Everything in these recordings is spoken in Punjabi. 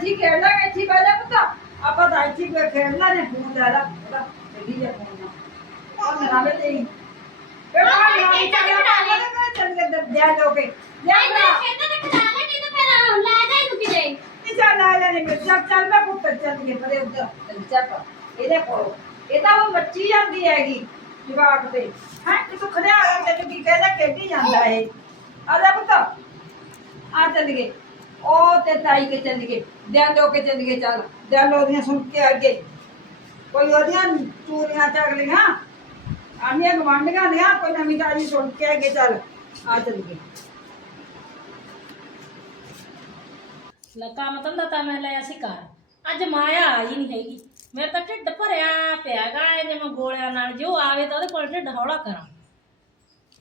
ਇੱਥੇ ਖੇਡ ਲੈ ਇੱਥੇ ਬਾਜਾ ਪੁੱਤਾ ਆਪਾਂ ਤਾਂ ਇੱਥੇ ਹੀ ਖੇਡ ਲੈ ਨੇ ਫੋਨ ਲੈ ਲਾ ਉਹਦਾ ਖੇਡੀ ਜਾ ਫੋਨ ਨਾਲ ਉਹ ਮੇਰਾ ਵੇ ਤੇ ਇਹ ਬਾਹਰ ਨਾ ਚੱਲ ਚੱਲ ਕੇ ਦੇ ਲੋਕੇ ਲੈ ਮੈਂ ਬਣਾ ਕਹਿੰਦਾ ਤੇ ਖੜਾ ਲੈ ਨਹੀਂ ਤਾਂ ਫਿਰ ਲੈ ਜਾ ਇਹਨੂੰ ਕਿਤੇ ਇਹ ਚੱਲ ਆ ਜਾਣੇ ਮੇਰੇ ਚੱਲ ਚੱਲ ਮੈਂ ਪੁੱਤ ਚੱਲ ਕੇ ਪਰੇ ਉੱਧਰ ਚੱਲ ਚੱਲ ਇਹਦੇ ਕੋਲ ਇਹ ਤਾਂ ਉਹ ਬੱਚੀ ਜਾਂਦੀ ਹੈਗੀ ਜਵਾਕ ਤੇ ਹੈ ਕਿ ਤੂੰ ਖੜਿਆ ਆ ਤੈਨੂੰ ਕੀ ਕਹਿੰਦਾ ਖੇਡੀ ਜਾਂਦਾ ਇਹ ਆ ਜਾ ਪੁੱਤ ਆ ਚੱਲ ਗਏ ਉਹ ਤੇ ਤਾਈ ਕੇ ਚੱਲ ਗਏ ਦਿਆਂ ਲੋ ਕੇ ਚੱਲ ਗਏ ਚੱਲ ਦਿਆਂ ਲੋ ਦੀਆਂ ਸੁਣ ਕੇ ਅੱਗੇ ਕੋਈ ਉਹਦੀਆਂ ਚੂਰੀਆਂ ਚੱਕ ਲਈਆਂ ਆਨੀਆਂ ਗਵਾਂਢੀਆਂ ਨੇ ਕੋਈ ਨਵੀਂ ਤਾਜੀ ਸੁਣ ਕੇ ਅੱਗੇ ਚੱਲ ਆ ਚੱਲ ਗਏ ਲੱਗਾ ਮਤਲਬ ਤਾਂ ਮੈਂ ਲਿਆ ਸੀ ਘਰ ਅੱਜ ਮਾਇਆ ਆਈ ਨਹੀਂ ਹੈਗੀ ਮੇਰਾ ਤਾਂ ਢਿੱਡ ਭਰਿਆ ਪਿਆਗਾ ਇਹਨੇ ਮੈਂ ਗੋਲਿਆਂ ਨਾਲ ਜੋ ਆਵੇ ਤਾਂ ਉਹਦੇ ਕੋਲ ਢਿੱਡ ਹੌਲਾ ਕਰਾਂ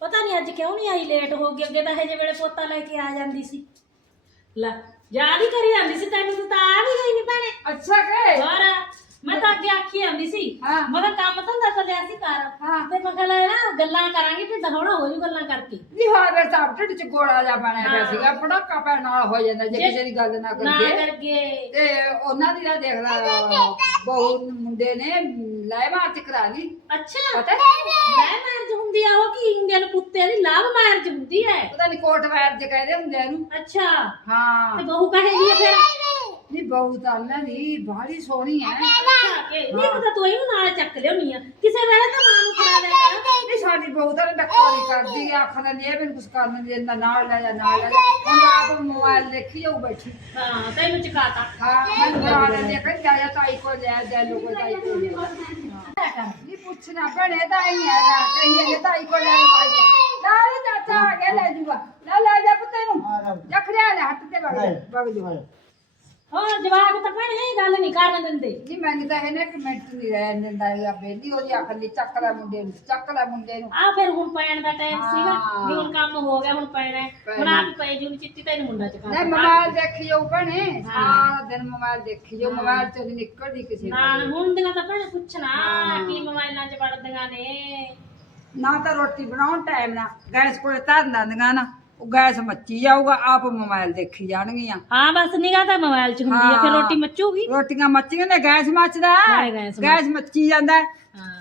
ਪਤਾ ਨਹੀਂ ਅੱਜ ਕਿਉਂ ਨਹੀਂ ਆਈ ਲੇਟ ਹੋ ਗਈ ਅੱਗੇ ਤਾਂ ਇਹ ਜੇ ਵੇਲੇ ਪੋਤਾ ਲੈ ਕੇ ਆ ਜਾਂਦੀ ਸੀ ਲੈ ਯਾਦ ਹੀ ਕਰੀ ਜਾਂਦੀ ਸੀ ਤੈਨੂੰ ਤਾਂ ਆ ਵੀ ਗਈ ਨਹੀਂ ਭੈਣੇ ਅੱਛਾ ਕਿ ਹੋਰ ਮੈਂ ਤਾਂ ਅੱਗੇ ਆਖੀ ਆਂਦੀ ਸੀ ਹਾਂ। ਮੈਂ ਕਿਹਾ ਕੰਮ ਧੰਦਾ ਤਾਂ ਲਿਆ ਸੀ ਘਰ ਹਾਂ। ਤੇ ਮੈਂ ਕਿਹਾ ਲੈ ਨਾ ਗੱਲਾਂ ਕਰਾਂਗੇ ਢਿੱਡ ਹੌਲਾ ਹੋ ਜੂ ਗੱਲਾਂ ਕਰਕੇ ਜੀ ਹਾਂ ਮੇਰੇ ਤਾਂ ਢਿੱਡ ਚ ਗੋੜਾ ਜਾ ਬਣਿਆ ਪਿਆ ਹਾਂ। ਸੀਗਾ ਪੜਾਕਾ ਪੈਣ ਨਾਲ ਹੋ ਜਾਂਦਾ ਜੇ ਜੇ- ਕਿਸੇ ਦੀ ਗੱਲ ਨਾ ਨਾ ਕਰੀਏ ਕਰਕੇ ਤੇ ਉਹਨਾਂ ਦੀ ਨਾ ਦੇਖ ਲੈ ਬਹੁ ਮੁੰਡੇ ਨੇ ਲੈ ਮਾਰਚ ਕਰਾ ਲਈ। ਅੱਛਾ ਪਤਾ? ਲੈ ਮੈਰਿਜ ਹੁੰਦੀ ਆ ਉਹ ਕੀ ਹੁੰਦੀ ਆ ਕੁੱਤੇ ਦੀ? ਲਵ ਮੈਰਿਜ ਹੁੰਦੀ ਹੈ। ਪਤਾ ਨਹੀਂ ਕੋਟ ਵੈਰ ਜੇ ਕਹਿੰਦੇ ਹੁੰਦੇ ਆ ਇਹਨੂੰ। ਅੱਛਾ। ਹਾਂ। ਤੇ ਬਹੂ ਕਹੇ ਜੀ ਫਿਰ? ਨਹੀਂ ਬਹੁ ਤਾਂ ਉਹਨਾਂ ਦੀ ਬਾਹਲੀ ਸੋਹਣੀ ਹੈ ਅੱਛਾ ਕਿ ਨਹੀਂ ਤਾਂ ਤੂੰ ਇਹਨੂੰ ਨਾਲ ਚੱਕ ਲਿਆਉਣੀ ਆ। ਕਿਸੇ ਵੇਲੇ ਤਾਂ ਮਾਂ ਨੂੰ ਫੜਾ ਦਿਆ ਕਰ। ਨਹੀਂ ਸਾਡੀ ਬਹੁ ਤਾਂ ਡੱਕਾਰੀ ਕਰਦੀ ਆ ਆਖਣ ਦੀ ਇਹ ਮੈਨੂੰ ਕੁਝ ਕਰਨ ਨਹੀਂ ਦਿੰਦਾ ਨਾਲ ਲੈ ਜਾ ਨਾਲ ਲੈ ਜਾ। ਹੁਣ ਆਪ ਮੋਬਾਈਲ ਦੇਖੀ ਜਾਊ ਬੈਠੀ। ਹਾਂ ਤੈਨੂੰ ਚਕਾਤਾ। ਹਾਂ ਮੈਨੂੰ ਬਣਾ ਲੈਂਦੀ ਆ ਕਹਿੰਦੀ ਜਾ ਜਾ ਤਾਈ ਕੋਲ ਲੈ ਜਾ ਲੋਕੋ ਤਾਈ ਕੋਲ। ਲੈ ਜਾ ਨਹੀਂ ਪੁੱਛਣਾ ਭੈਣੇ ਤਾਂ ਹੀ ਹੈਗਾ ਕਹੀ ਇਹ ਤਾਈ ਕੋਲ ਲੈ ਤਾਈ ਕੋਲ। ਨਾਲ ਚਾਚਾ ਆ ਗਿਆ ਲੈ ਜੂਗਾ। ਲੈ ਲੈ ਜਾ ਪੁੱਤੇ ਨੂੰ ਜਖੜਿਆ ਲੈ ਹੱਥ ਤੇ ਵਗ ਜਾ ਵਗ ਜਾ। ਹੋਰ ਜਵਾਬ ਤਾਂ ਭੈਣੇ ਇਹ ਗੱਲ ਨਹੀਂ ਕਰਨ ਦਿੰਦੇ ਜੀ ਮੈਨੂੰ ਤਾਂ ਇਹਨੇ ਕਿ ਮਿੰਟ ਨਹੀਂ ਰਹਿਣ ਦਿੰਦਾ ਹੈਗਾ ਬੇਲੀ ਉਹਦੀ ਅੱਖ ਦੀ ਚੱਕ ਲੈ ਮੁੰਡੇ ਨੂੰ ਚੱਕ ਲੈ ਮੁੰਡੇ ਨੂੰ ਆ ਫਿਰ ਹੁਣ ਪੈਣ ਦਾ ਟਾਈਮ ਸੀਗਾ। ਵੀ ਹੁਣ ਕੰਮ ਹੋ ਗਿਆ ਹੁਣ ਪੈਣਾ ਹੈ। ਹੁਣ। ਆਪ ਪੈ ਜੂ ਚਿੱਟੀ ਤੈਨੂੰ ਮੁੰਡਾ ਨਹੀਂ ਚਕਾਤਾ ਮੋਬਾਈਲ ਦੇਖੀ ਜਾਓ ਭੈਣੇ ਸਾਰਾ ਦਿਨ ਮੋਬਾਈਲ ਦੇਖੀ ਜਾਓ ਮੋਬਾਈਲ ਚੋਂ ਨੀ ਨਿਕਲਦੀ ਕਿਸੇ ਨਾ ਨੂੰ ਹੁਣ ਦੀਆਂ ਤਾਂ ਭੈਣੇ ਪੁੱਛਣਾ। ਕੀ ਮੋਬਾਈਲਾਂ 'ਚ ਵੜਦੀਆਂ ਨੇ ਨਾ ਤਾਂ ਰੋਟੀ ਬਣਾਉਣ ਟਾਈਮ ਨਾ ਗੈਸ ਕੋਲੇ ਧਰ ਲੈਂਦੀਆਂ ਨਾ ਉਹ ਗੈਸ ਮੱਚੀ ਜਾਊਗਾ ਆਪ ਮੋਬਾਈਲ ਦੇਖੀ ਜਾਣਗੀਆਂ। ਹਾਂ ਬਸ ਨਿਗਾਹ ਤਾਂ ਮੋਬਾਈਲ 'ਚ ਹੁੰਦੀ ਆ ਫਿਰ। ਰੋਟੀ ਮੱਚੂਗੀ। ਰੋਟੀਆਂ ਮੱਚੀਆਂ ਨੇ ਗੈਸ ਮੱਚਦਾ। ਨਾਲੇ ਗੈਸ ਗੈਸ ਮੱਚੀ ਜਾਂਦਾ।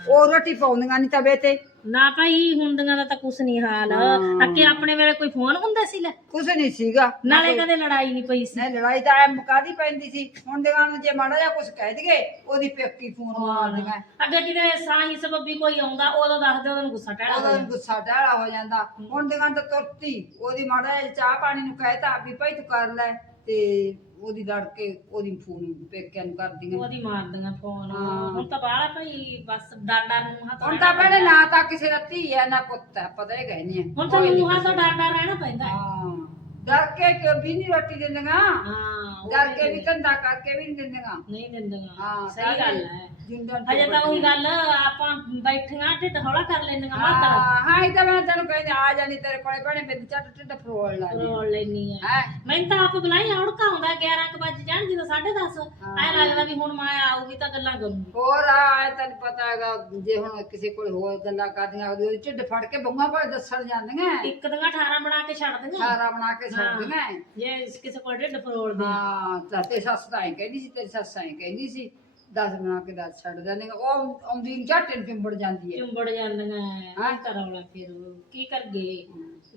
ਉਹ ਰੋਟੀ ਪਾਉਂਦੀਆਂ ਨਹੀਂ ਤਵੇ ਤੇ ਨਾ ਭਾਈ ਹੁੰਦੀਆਂ ਦਾ ਤਾਂ ਕੁਛ ਨਹੀਂ ਹਾਲ। ਹਾਂ। ਅੱਗੇ ਆਪਣੇ ਵੇਲੇ ਕੋਈ ਫੋਨ ਹੁੰਦਾ ਸੀ ਲੈ? ਕੁਛ ਨਹੀਂ ਸੀਗਾ। ਨਾਲੇ ਕਦੇ ਲੜਾਈ ਨਹੀਂ ਪਈ ਸੀ। ਨਹੀਂ ਲੜਾਈ ਤਾਂ ਐ ਮੁਕਾਦੀ ਪੈਂਦੀ ਸੀ? ਹੁਣ ਦੇ ਨੂੰ ਜੇ ਮਾੜਾ ਜਿਹਾ ਕੁਛ ਕਹਿ ਦਈਏ ਉਹਦੀ ਪੇਕੀ ਫੋਨ ਮਾਰਦੀਆਂ ਅੱਗੇ ਕਿਤੇ ਸਾਹੀ ਸਬੱਬੀ ਕੋਈ ਆਉਂਦਾ ਉਦੋਂ ਦੱਸਦੇ ਉਹਨੂੰ ਗੁੱਸਾ ਟਹਿਣਾ ਹੋ ਉਹਦਾ ਗੁੱਸਾ ਡਾਲਾ ਹੋ ਜਾਂਦਾ। ਹੁਣ ਦੇ ਤਾਂ ਤੁਰਤੀ ਉਹਦੀ ਮਾੜਾ ਜਿਹਾ ਚਾਹ ਪਾਣੀ ਨੂੰ ਕਹਿਤਾ ਵੀ ਭਾਈ ਤੂੰ ਕਰ ਲੈ। ਤੇ ਉਹਦੀ ਲੜ ਕੇ ਉਹਦੀ ਫੋਨ ਪੇਕਿਆਂ ਨੂੰ ਕਰਦੀਆਂ ਉਹਦੀ ਮਾਰਦੀਆਂ ਫੋਨ। ਹਾਂ। ਹੁਣ ਤਾਂ ਬਾਹਲਾ ਭਾਈ ਬਸ ਡਰ ਡਰ ਨੂੰ ਹੱਥ ਹੁਣ ਤਾਂ ਭੈਣੇ ਨਾ ਤਾਂ ਕਿਸੇ ਦਾ ਧੀ ਹੈ ਨਾ ਪੁੱਤ ਹੈ ਪਤਾ ਹੀ ਕਹਿੰਦੇ ਆ। ਹੁਣ ਤਾਂ ਮੂੰਹਾਂ ਤੋਂ ਡਰ ਡਰ ਰਹਿਣਾ ਪੈਂਦਾ। ਹੈ। ਹਾਂ ਡਰ ਕੇ ਕਿ ਵੀ ਨਹੀਂ ਰੋਟੀ ਦਿੰਦੀਆਂ? ਹਾਂ। ਡਰ ਵੀ ਕੇ ਵੀ ਧੰਦਾ ਕਰਕੇ ਵੀ ਨਹੀਂ ਦਿੰਦੀਆਂ। ਨਹੀਂ ਦਿੰਦੀਆਂ। ਹਾਂ ਸਹੀ ਗੱਲ ਹੈ। ਜਿੰਦਾਂ ਹਜੇ ਤਾਂ ਉਹੀ ਗੱਲ ਆਪਾਂ ਬੈਠੀਆਂ ਢਿੱਡ ਹੌਲਾ ਕਰ ਲੈਂਦੀਆਂ ਮਾਤਰ ਹਾਂ ਹਾਂ ਇਹ ਤਾਂ ਮੈਂ ਤੈਨੂੰ ਕਹਿੰਦੀ ਆ ਜਾਣੀ ਤੇਰੇ ਕੋਲੇ ਭੈਣੇ ਬਿੰਦ ਝੱਟ ਢਿੱਡ ਫਰੋਲ ਲਾ ਦੇ ਰੋਲ ਲੈਣੀ ਆ। ਹੈ? ਮੈਨੂੰ ਤਾਂ ਆਪ ਬੁਲਾਈ ਔੜਕਾ ਆਉਂਦਾ 11 ਕੁ ਵਜੇ ਜਾਣ ਜਦੋਂ 10:30 ਐ ਲੱਗਦਾ ਵੀ ਹੁਣ ਮੈਂ ਆਊਗੀ ਤਾਂ ਗੱਲਾਂ ਕਰੂੰਗੀ। ਹੋਰ ਆ ਤੈਨੂੰ ਪਤਾ ਹੈਗਾ ਜੇ ਹੁਣ ਕਿਸੇ ਕੋਲ ਹੋਰ ਗੱਲਾਂ ਕਰਦੀਆਂ ਉਹਦੀ ਢਿੱਡ ਫੜ ਕੇ ਬੰਗਾ ਭਾਵੇਂ ਦੱਸਣ ਜਾਂਦੀਆਂ। ਇੱਕ ਦੀਆਂ 18 ਬਣਾ ਕੇ ਛੱਡ ਦਿੰਗਾ ਸਾਰਾ ਬਣਾ ਕੇ ਛੱਡਦੀਆਂ ਜੇ ਕਿਸੇ ਕੋਲ ਢਿੱਡ ਫਰੋਲ ਦੇ ਹਾਂ। ਤਾਂ ਤੇ ਸੱਸ ਤਾਂ ਐਂ ਕਹਿੰਦੀ ਸੀ ਤੇਰੀ ਸੱਸ ਐਂ ਕਹਿੰਦੀ ਸੀ 10 ਬਣਾ ਕੇ 10 ਛੱਡ ਦਿੰਦੇ ਉਹ ਆਉਂਦੀ ਨੂੰ ਝੱਟ ਚੁੰਬੜ ਜਾਂਦੀ ਹੈ ਚੁੰਬੜ ਜਾਂਦੀਆਂ ਹਾਂ। ਕੀ ਕਰਾਉਣਾ ਫਿਰ ਕੀ ਕਰਗੇ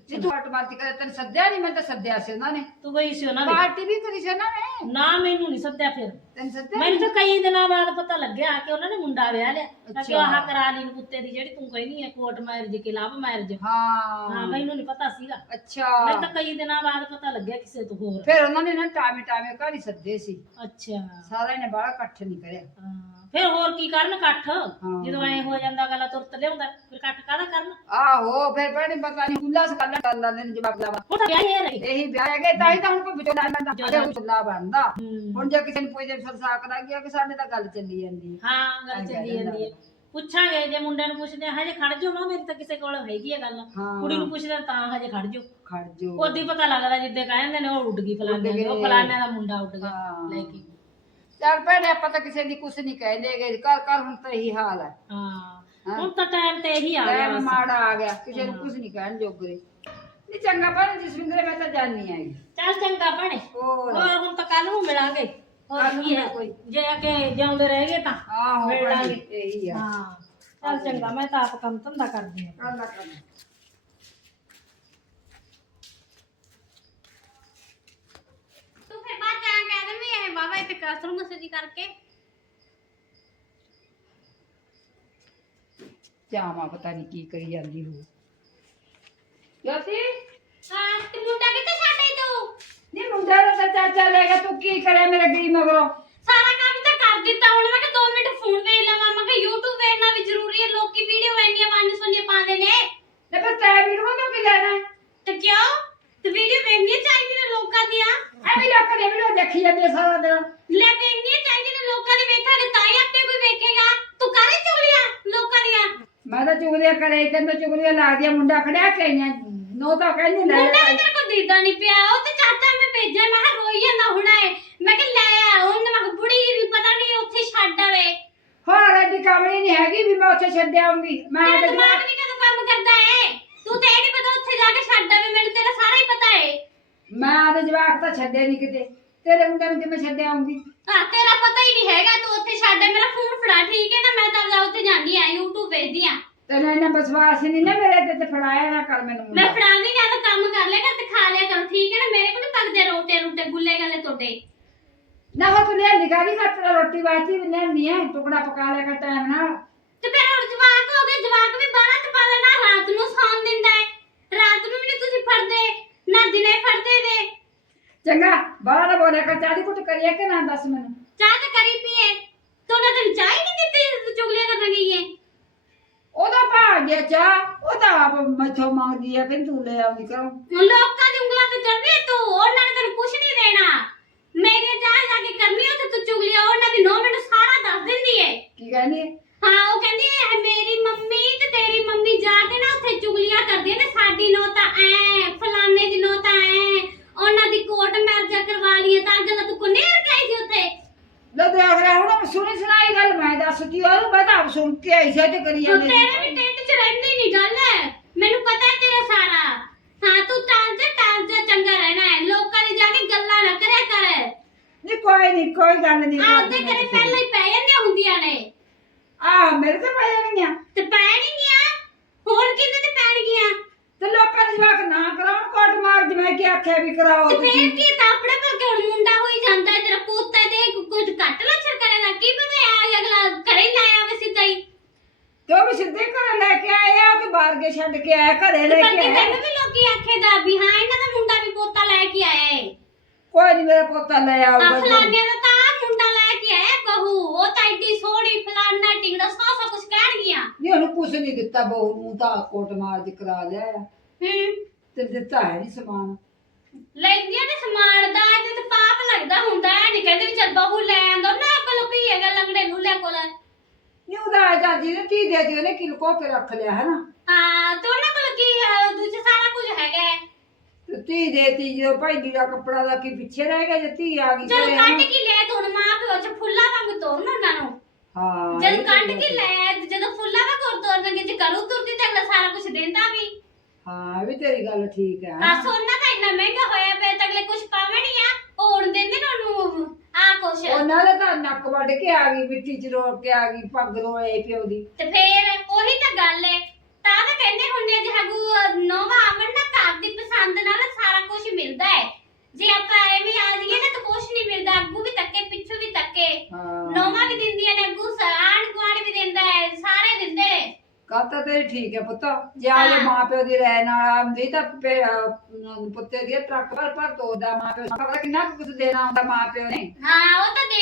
ਜੇ ਤੂੰ ਆਟੋਮੈਟਿਕ ਕਰੇ ਤੈਨੂੰ ਸੱਦਿਆ ਨਹੀਂ ਮੈਂ ਤਾਂ ਸੱਦਿਆ ਸੀ ਉਹਨਾਂ ਨੇ। ਤੂੰ ਗਈ ਸੀ ਉਹਨਾਂ ਦੇ। ਪਾਰਟੀ ਵੀ ਕਰੀ ਸੀ ਉਹਨਾਂ ਨੇ। ਨਾ ਮੈਨੂੰ ਨਹੀਂ ਸੱਦਿਆ ਫਿਰ। ਤੈਨੂੰ ਸੱਦਿਆ ਮੈਨੂੰ ਤਾਂ ਕਈ ਦਿਨਾਂ ਬਾਅਦ ਪਤਾ ਲੱਗਿਆ ਕਿ ਉਹਨਾਂ ਨੇ ਮੁੰਡਾ ਵਿਆਹ ਲਿਆ। ਤਾਂ ਕਿ ਅੱਛਾ। ਆਹ ਕਰਾ ਲਈ ਨੂੰ ਕੁੱਤੇ ਦੀ ਜਿਹੜੀ ਤੂੰ ਕਹਿੰਦੀ ਹੈ ਕੋਰਟ ਮੈਰਿਜ ਕੇ ਲਵ ਮੈਰਿਜ ਹਾਂ। ਹਾਂ ਮੈਨੂੰ ਨਹੀਂ ਪਤਾ ਸੀਗਾ। ਅੱਛਾ। ਤਾਂ ਕਈ ਦਿਨਾਂ ਬਾਅਦ ਪਤਾ ਲੱਗਿਆ ਕਿਸੇ ਤੋਂ ਹੋਰ। ਫਿਰ ਉਹਨਾਂ ਨੇ ਨਾ ਟਾਵੇਂ ਟਾਵੇਂ ਘਰ ਹੀ ਸੱਦੇ ਸੀ। ਅੱਛਾ। ਸਾਰਿਆਂ ਨੇ ਬਾਹਰ ਇਕੱਠ ਨਹੀਂ ਕਰਿਆ। ਹਾਂ, ਫਿਰ ਹੋਰ ਕੀ ਕਰਨ ਇਕੱਠ? ਜਦੋਂ ਐ ਹੋ ਜਾਂਦਾ ਲਿਆਉਂਦਾ ਫਿਰ ਇਕੱਠ ਕਾਹਦਾ ਕਰਨ? ਆਹੋ ਫਿਰ ਭੈਣੇ ਪਤਾ ਨਹੀਂ ਕੁੱਲਾ ਸਕਾਲਾ ਕਰ ਲੈਂਦੇ ਨੇ ਜਵਾਬ ਲਾਵਾ ਹੁਣ ਤਾਂ ਵਿਆਹ ਹੀ ਰਹੀ ਇਹੀ ਵਿਆਹ ਹੈਗੇ ਤਾਂ ਹੀ ਤਾਂ ਹੁਣ ਕੋਈ ਵਿਚੋਲਾ ਬੰਦਾ ਅਜੇ ਵਿਚੋਲਾ ਬਣਦਾ। ਹੂੰ। ਹੁਣ ਜੇ ਕਿਸੇ ਨੂੰ ਕੋਈ ਦੇ ਸਰਸਾ ਕਰਾ ਗਿਆ ਕਿ ਸਾਡੇ ਤਾਂ ਗੱਲ ਚੱਲੀ ਜਾਂਦੀ ਹੈ। ਹਾਂ ਗੱਲ ਚੱਲੀ ਜਾਂਦੀ ਹੈ। ਪੁੱਛਾਂਗੇ ਜੇ ਮੁੰਡਿਆਂ ਨੂੰ ਪੁੱਛਦੇ ਆ ਹਜੇ ਖੜ ਜਾਓ ਮਾਂ ਮੇਰੀ ਤਾਂ ਕਿਸੇ ਕੋਲ ਹੈਗੀ ਆ ਗੱਲ। ਹਾਂ। ਕੁੜੀ ਨੂੰ ਪੁੱਛਦੇ ਆ ਤਾਂ ਹਜੇ ਖੜ ਜਾਓ। ਖੜ ਜੋ ਉਹਦੀ ਪਤਾ ਲੱਗਦਾ ਜਿੱਦੇ ਕਹਿੰਦੇ ਨੇ ਉਹ ਉੱਡ ਗਈ ਫਲਾਣੇ ਦੀ ਉਹ ਫਲਾਣੇ ਦਾ ਮੁੰਡਾ ਉੱਡ ਗਿਆ ਹਾਂ। ਲੈ ਕੇ। ਚੱਲ ਭੈਣੇ ਆਪਾਂ ਤਾਂ ਕਿਸੇ ਦੀ ਕੁਛ ਨਹੀਂ ਕਹਿੰਦੇਗੇ ਘਰ ਘਰ ਹੁਣ ਤਾਂ ਇਹੀ ਹਾਲ ਹੈ। ਹਾਂ। ਹੁਣ ਤਾਂ ਟਾਈਮ ਤੇ ਇਹੀ ਆ ਗਿਆ ਟਾਈਮ ਬਸ। ਮਾੜਾ ਆ ਗਿਆ ਕਿਸੇ ਨੂੰ ਕੁਛ ਨਹੀਂ ਕਹਿਣ ਜੋਗਰੇ ਨਹੀਂ ਚੰਗਾ ਭੈਣੇ ਜਸਵਿੰਦਰ ਮੈਂ ਤਾਂ ਜਾਣੀ ਆਈ ਚੱਲ ਚੰਗਾ ਭੈਣੇ। ਹੋਰ। ਹੋਰ ਹੁਣ ਤਾਂ ਕੱਲ ਨੂੰ ਮਿਲਾਂਗੇ। ਹੋਰ ਕੱਲ੍ਹ ਨੂੰ ਕੀ ਹੈ? ਕੋਈ। ਜੇ ਅੱਗੇ ਜਿਉਂਦੇ ਰਹਿ ਗਏ ਤਾਂ ਆਹੋ ਮਿਲ ਭੈਣੇ, ਲਾਂਗੇ। ਇਹੀ ਆ। ਹਾਂ। ਚੱਲ ਚੰਗਾ ਮੈਂ ਤਾਂ ਆਪ ਕੰਮ ਧੰਦਾ ਕਰਦੀ ਹਾਂ। ਕਰਨਾ ਕਰਨਾ ਤੂੰ ਫਿਰ ਬਾਅਦ ਜਾਂ ਕਹਿ ਦੇ ਵੀ ਇਹ ਬਾਬਾ ਇੱਥੇ ਕਸਰ ਮਸਜੀ ਕਰਕੇ ਜਾਵਾਂ ਪਤਾ ਨਹੀਂ ਕੀ ਕਰੀ ਜਾਂਦੀ ਹੋ ਯਾਸੀ ਹਾਂ ਤੇ ਮੁੰਡਾ ਕਿੱਥੇ ਛੱਡੇ ਤੂੰ? ਨਹੀਂ ਮੁੰਡਾ ਦਾ ਤਾਂ ਚਾਚਾ ਲੈ ਗਿਆ ਤੂੰ ਕੀ ਕਰਿਆ ਮੇਰੇ ਗਰੀ ਮਗਰੋਂ? ਸਾਰਾ ਕੰਮ ਤਾਂ ਕਰ ਦਿੱਤਾ ਹੁਣ ਮੈਂ ਕਿ 2 ਮਿੰਟ ਫੋਨ ਵੇਖ ਲਵਾਂ ਮੈਂ ਕਿ YouTube ਵੇਖਣਾ ਵੀ ਜ਼ਰੂਰੀ ਹੈ ਲੋਕੀ ਵੀਡੀਓ ਇੰਨੀਆਂ ਵੰਨ ਸੁਣੀਆਂ ਪਾਉਂਦੇ ਨੇ। ਤੇ ਫਿਰ ਤੈ ਵੀਡੀਓ ਤੋਂ ਕੀ ਲੈਣਾ? ਤੇ ਕਿਉਂ? ਤੇ ਵੀਡੀਓ ਵੇਖਣੀ ਚਾਹੀਦੀ ਨੇ ਲੋਕਾਂ ਦੀਆਂ। ਐਵੇਂ ਲੋਕਾਂ ਦੇ ਵੀਡੀਓ ਦੇਖੀ ਜਾਂਦੇ ਸਾਰਾ ਦਿਨ। ਲੈ ਵੇਖਣੀ ਚਾਹੀਦੀ ਨੇ ਲੋਕਾਂ ਦੀ ਵੇਖਾਂਗੇ ਤਾਂ ਹੀ ਆਪਣੇ ਕੋਈ ਵੇਖੇਗਾ। ਤੂੰ ਕਰੇ ਚੁਗਲੀਆਂ ਲੋਕਾਂ ਦੀਆਂ? ਮੈਂ ਤਾਂ ਚੁਗਲੀਆਂ ਕਰੇ ਤੇ ਮੈਂ ਚੁਗਲੀਆਂ ਲਾ ਦਿਆ ਮੁੰਡਾ ਖੜਿਆ ਕਈਆਂ ਨੋ ਤਾਂ ਕਹਿੰਦੀ ਲੈ ਮੁੰਡਾ ਵੀ ਤੇਰੇ ਕੋਲ ਦੀਦਾ ਨਹੀਂ ਪਿਆ ਉਹ ਤੇ ਚਾਚਾ ਮੈਂ ਭੇਜਿਆ ਮੈਂ ਕਿਹਾ ਰੋਈ ਜਾਂਦਾ ਹੁਣਾ ਏ। ਮੈਂ ਕਿ ਲੈ ਆ ਉਹਨੇ ਮੈਂ ਕਿਹਾ ਬੁੜੀ ਵੀ ਪਤਾ ਨਹੀਂ ਉੱਥੇ ਛੱਡ ਆਵੇ। ਹੋਰ ਐਡੀ ਕਾਮੜੀ ਨਹੀਂ ਹੈਗੀ ਵੀ ਮੈਂ ਉੱਥੇ ਛੱਡ ਆਉਂਗੀ। ਮੈਂ ਤੇਰਾ ਤੇ ਦਿਮਾਗ ਵੀ ਕਦੋਂ ਕੰਮ ਕਰਦਾ ਏ। ਤੂੰ ਤੇ ਇਹ ਨਹੀਂ ਪਤਾ ਉੱਥੇ ਜਾ ਕੇ ਛੱਡ ਆਵੇ ਮੈਨੂੰ ਤੇਰਾ ਸਾਰਾ ਹੀ ਪਤਾ ਏ। ਮੈਂ ਆਦੇ ਜਵਾਕ ਤਾਂ ਛੱਡੇ ਨਹੀਂ ਕਿਤੇ। ਤੇਰੇ ਮੁੰਡੇ ਨੂੰ ਕਿਵੇਂ ਛੱਡ ਆਉਂਗੀ? ਹਾਂ ਤੇਰਾ ਪਤਾ ਹੀ ਨਹੀਂ ਹੈਗਾ ਤੂੰ ਉੱਥੇ ਛੱਡ ਆ, ਮੇਰਾ ਫੋਨ ਫੜਾ ਠੀਕ ਹੈ ਨਾ? ਮੈਂ ਤਾਂ ਜਾ ਉੱਥੇ ਜਾਂਦੀ ਆ YouTube ਵੇਖਦੀ ਆ ਤੈਨੂੰ ਇਹਨਾਂ ਵਿਸ਼ਵਾਸ ਹੀ ਨਹੀਂ ਨਾ ਮੇਰੇ ਤੇ ਤੇ ਫੜਾਇਆ ਨਾ ਕਰ ਮੈਨੂੰ ਮੈਂ ਮੁੰਡਾ। ਫੜਾਉਂਦੀ ਨਾ ਤਾਂ ਕੰਮ ਕਰ ਲਿਆ ਕਰ ਤੇ ਖਾ ਲਿਆ ਕਰ ਠੀਕ ਹੈ ਨਾ? ਮੇਰੇ ਕੋਲ ਨੀ ਪੱਕਦੇ ਰੋਟੇ ਰੋਟੇ ਗੁੱਲੇ ਗਲੇ ਤੁਹਾਡੇ। ਨਾ ਹੋ ਤੂੰ ਲਿਆਂਦੀ ਕਾਹਦੀ ਖਾਤਰ ਰੋਟੀ ਬਾਤੀ ਵੀ ਲਿਆਂਦੀ ਐ ਟੁਕੜਾ ਪਕਾ ਲਿਆ ਕਰ ਟਾਈਮ ਨਾਲ। ਤੇ ਫਿਰ ਹੁਣ ਜਵਾਕ ਹੋ ਗਏ ਜਵਾਕ ਵੀ ਬਾਹਰ ਚ ਪਾ ਲੈਣਾ ਰਾਤ ਨੂੰ ਸੌਣ ਦਿੰਦਾ ਹੈ। ਰਾਤ ਨੂੰ ਵੀ ਨਹੀਂ ਤੁਸੀਂ ਫੜਦੇ ਨਾ ਦਿਨੇ ਫੜਦੇ ਚੰਗਾ ਬਾਹਰ ਨਾ ਬੋਲਿਆ ਕਰ ਚਾਹ ਦੀ ਕੁੱਟ ਕਰੀਏ ਕਿ ਨਾ ਦੱਸ ਮੈਨੂੰ? ਚਾਹ ਤਾਂ ਕਰੀ ਪੀਏ ਤੂੰ ਨਾ ਤੈਨੂੰ ਚਾਹ ਹੀ ਨਹੀਂ ਦਿੱਤੀ ਚੁਗਲੀਆਂ ਕਰਨ ਗਈ ਹੈ ਉਹਦਾ ਭਾਗ ਗਿਆ ਚਾਹ ਉਹ ਤਾਂ ਆਪ ਮੈਥੋਂ ਮੰਗਦੀ ਐ ਫਿਰ ਤੂੰ ਲੈ ਆਉਂਦੀ ਕਰੋ ਲੋਕਾਂ ਦੀ ਉਂਗਲਾਂ ਤੇ ਚੜ੍ਹਦੀ ਹੈ ਤੂੰ ਉਹਨਾਂ ਨੇ ਤੈਨੂੰ ਕੁਝ ਨਹੀਂ ਦੇਣਾ। ਮੇਰੇ ਜਾ ਜਾ ਕੇ ਕਰਨੀ ਉੱਥੇ ਤੂੰ ਚੁਗਲੀਆਂ ਉਹਨਾਂ ਦੀ ਨੌ ਮੈਨੂੰ ਸਾਰਾ ਦੱਸ ਦਿੰਦੀ ਹੈ ਕੀ ਕਹਿੰਦੀ ਐ? ਹਾਂ ਉਹ ਕਹਿੰਦੀ ਹੈ ਮੇਰੀ ਮੰਮੀ ਤੇ ਤੇਰੀ ਮੰਮੀ ਜਾ ਕੇ ਨਾ ਉੱਥੇ ਚੁਗਲੀਆਂ ਕਰਦੀਆਂ ਨੇ ਸਾਡੀ ਨੋ ਤਾਂ ਐ ਫਲਾਣੇ ਦੀ ਨੋ ਤਾਂ ਐ ਉਹਨਾਂ ਦੀ ਕੋਟ ਮੈਰਜ ਕਰਵਾ ਲਈਏ ਤਾਂ ਜਦੋਂ ਤੂੰ ਕੋਨੇ ਰਖਾਈ ਸੀ ਉੱਥੇ ਲੈ ਦੇ ਅਗਰ ਹੁਣ ਸੁਣੀ ਸੁਣਾਈ ਗੱਲ ਮੈਂ ਦੱਸਦੀ ਉਹਨੂੰ ਮੈਂ ਤਾਂ ਆਪ ਸੁਣ ਕੇ ਆਈ ਸੀ ਤੇ ਕਰੀ ਤੂੰ ਜਾਂਦੀ ਤੇਰੇ ਵੀ ਟਿੰਡ 'ਚ ਰਹਿੰਦੀ ਨਹੀਂ ਗੱਲ ਮੈਨੂੰ ਪਤਾ ਹੈ ਤੇਰਾ ਸਾਰਾ ਹਾਂ ਤੂੰ ਟਾਲ ਜਾ ਟਾਲ ਜਾ ਚੰਗਾ ਰਹਿਣਾ ਹੈ ਲੋਕਾਂ ਦੇ ਜਾ ਕੇ ਗੱਲਾਂ ਨਾ ਕਰਿਆ ਕਰ ਨਹੀਂ ਕੋਈ ਨਹੀਂ ਕੋਈ ਆਪਦੇ ਘਰੇ ਪਹਿਲਾਂ ਹੀ ਪੈ ਜਾਂਦੀਆਂ ਹੁੰਦੀਆਂ ਨੇ? ਆ ਮੇਰੇ ਤੇ ਪੈ ਜਾਣਗੀਆਂ। ਤੇ ਪੈ ਨਹੀਂ ਗਿਆ ਹੋਰ ਕਿੰਨੇ ਤੇ ਪੈਣ ਗਿਆ ਤੇ ਲੋਕਾਂ ਦੇ ਜਵਾਕ ਨਾ ਕਰਾਉਣ ਕੋਟ ਮਾਰ ਜਿਵੇਂ ਕਿ ਆਖਿਆ ਵੀ ਕਰਾਓ ਤੇ ਫੇਰ ਕੀ ਤਾਂ ਆਪਣੇ ਕੋਲ ਕਿਉਂ ਮੁੰਡਾ ਹੋਈ ਜਾਂਦਾ ਤੇਰਾ ਪੁੱਤ ਤੇ ਕੁਝ ਘੱਟ ਲੱਛਣ ਕਰੇਗਾ? ਕੀ ਪਤਾ ਹੈ ਅਗਲਾ ਘਰੇ ਲਾਇਆ ਵੇ ਸਿੱਧਾ ਹੀ। ਤੇ ਉਹ ਵੀ ਸਿੱਧੇ ਘਰ ਲੈ ਕੇ ਆਇਆ ਕਿ ਬਾਹਰ ਕੇ ਛੱਡ ਕੇ ਆਇਆ ਘਰੇ ਲੈ ਕੇ ਆਇਆ। ਤੈਨੂੰ ਵੀ ਲੋਕੀ ਆਖੇਦਾ ਵੀ ਹਾਂ ਇਹਨਾਂ ਦਾ ਮੁੰਡਾ ਵੀ ਪੋਤਾ ਲੈ ਕੇ ਆਇਆ ਹੈ ਕੋਈ ਨਹੀਂ ਮੇਰਾ ਪੋਤਾ ਲੈ ਆ ਆਊਗਾ ਫਲਾਣੇ ਦਾ ਤਾਂ ਆਹ ਮੁੰਡਾ ਲੈ ਕੇ ਆਇਆ ਬਹੂ ਉਹ ਤਾਂ ਐਡੀ ਸੋਹਣੀ ਫਲਾਣਾ ਟਿੰਗੜਾ ਸੌ ਸੌ ਕੁਝ ਕਹਿਣਗੀਆਂ ਨਹੀਂ ਉਹਨੂੰ ਕੁਛ ਨਹੀਂ ਦਿੱਤਾ ਬਹੂ ਨੂੰ ਤਾਂ ਕੋਟ ਮਾਰ ਕੇ ਕਰਾ ਲਿਆ ਆ। ਹੂੰ ਤੇ ਦਿੱਤਾ ਹੈ ਨਹੀਂ ਸਮਾਨ ਲੈਂਦੀਆਂ ਨੇ ਸਮਾਨ ਦਾ ਇਹਦੇ ਤੇ ਪਾਪ ਲੱਗਦਾ ਹੁੰਦਾ ਹੈ ਨਹੀਂ ਕਹਿੰਦੇ ਵੀ ਚੱਲ ਬਹੂ ਲੈ ਆਂਦਾ ਨਾ ਕੋਲ ਕੀ ਹੈਗਾ ਲੰਗੜੇ ਲੂਲੇ ਕੋਲ ਨਹੀਂ ਉਹਦਾ ਚਾਚੀ ਨੇ ਕੀ ਦੇ ਦਿੱਤੀ ਉਹਨੇ ਕਿਲਕੋ ਕੇ ਰੱਖ ਲਿਆ ਹੈ ਨਾ ਹਾਂ ਤੇ ਉਹਨਾਂ ਕੋਲ ਕੀ ਹੈ? ਦੂਜਾ ਸਾਰਾ ਕੁਝ ਹੈਗਾ ਹੈ। ਤੇ ਧੀ ਦੇਤੀ ਜਦੋਂ ਭਾਈ ਦਾ ਕੱਪੜਾ ਦਾ ਕੀ ਪਿੱਛੇ ਰਹਿ ਗਿਆ ਜੇ ਧੀ ਆ ਗਈ ਘਰੇ ਕੱਢ ਨਾ। ਕੇ ਲੈ ਤੂੰ ਮਾਂ ਪਿਓ ਚ ਫੁੱਲਾਂ ਵਾਂਗ ਤੋਰਨ ਉਹਨਾਂ ਨੂੰ ਹਾਂ ਜਦ ਇਹ ਤਾਂ ਕੱਢ ਕੇ ਲੈ ਤੇ ਜਦੋਂ ਫੁੱਲਾਂ ਵਾਂਗ ਹੋਰ ਤੋਰਨਗੇ ਜੇ ਕਰੂ ਤੁਰਦੀ ਤਾਂ ਅਗਲਾ ਸਾਰਾ ਕੁਝ ਦਿੰਦਾ ਵੀ। ਹਾਂ ਇਹ ਵੀ ਤੇਰੀ ਗੱਲ ਠੀਕ ਹੈ। ਆ ਸੋਨਾ ਤਾਂ ਇੰਨਾ ਮਹਿੰਗਾ ਹੋਇਆ ਪਿਆ ਤਾਂ ਅਗਲੇ ਕੁਝ ਪਾਵਣ ਹੀ ਆ ਹੁਣ ਦਿੰਦੇ ਨੇ ਉਹਨੂੰ ਆ ਕੁਛ। ਉਹਨਾਂ ਦੇ ਤਾਂ ਨੱਕ ਵੱਢ ਕੇ ਆ ਗਈ ਮਿੱਟੀ ਚ ਰੋੜ ਕੇ ਆ ਗਈ ਪੱਗ ਰੋਏ ਪਿਓ ਦੀ ਤੇ ਫੇਰ ਉਹੀ ਤਾਂ ਗੱਲ ਏ ਤਾਂ ਤਾਂ ਕਹਿੰਦੇ ਹੁੰਦੇ ਆ ਜੇ ਹਗੂ ਨੋਵਾ ਆਵਣ ਨਾ ਘਰ ਦੀ ਪਸੰਦ ਨਾਲ ਸਾਰਾ ਕੁਝ ਮਿਲਦਾ ਹੈ ਜੇ ਆਪਾਂ ਐਵੇਂ ਆ ਜਾਈਏ ਨਾ ਤਾਂ ਕੁਝ ਨਹੀਂ ਮਿਲਦਾ ਅੱਗੂ ਵੀ ਤੱਕੇ ਪਿੱਛੂ ਵੀ ਤੱਕੇ ਹਾਂ। ਨੋਵਾ ਵੀ ਦਿੰਦੀਆਂ ਨੇ ਅੱਗੂ ਆਣ ਗੁਆਂਢ ਵੀ ਦਿੰਦਾ ਹੈ ਸਾਰੇ ਦਿੰਦੇ ਨੇ। ਗੱਲ ਤਾਂ ਠੀਕ ਹੈ ਪੁੱਤ। ਜੇ ਆਲੇ ਹਾਂ। ਮਾਂ ਪਿਓ ਦੀ ਰਹਿ ਨਾਲ ਆਉਂਦੀ ਤਾਂ ਪੇ- ਅਹ ਪੁੱਤੇ ਦੀ ਟਰੱਕ ਭਰ ਭਰ ਤੋੜਦਾ ਮਾਂ ਪਿਓ ਪਤਾ ਕਿੰਨਾ ਕੁ ਕੁਝ ਦੇਣਾ ਹੁੰਦਾ ਮਾਂ ਪਿਓ ਨੇ। ਹਾਂ ਉਹ ਤਾਂ ਦੇ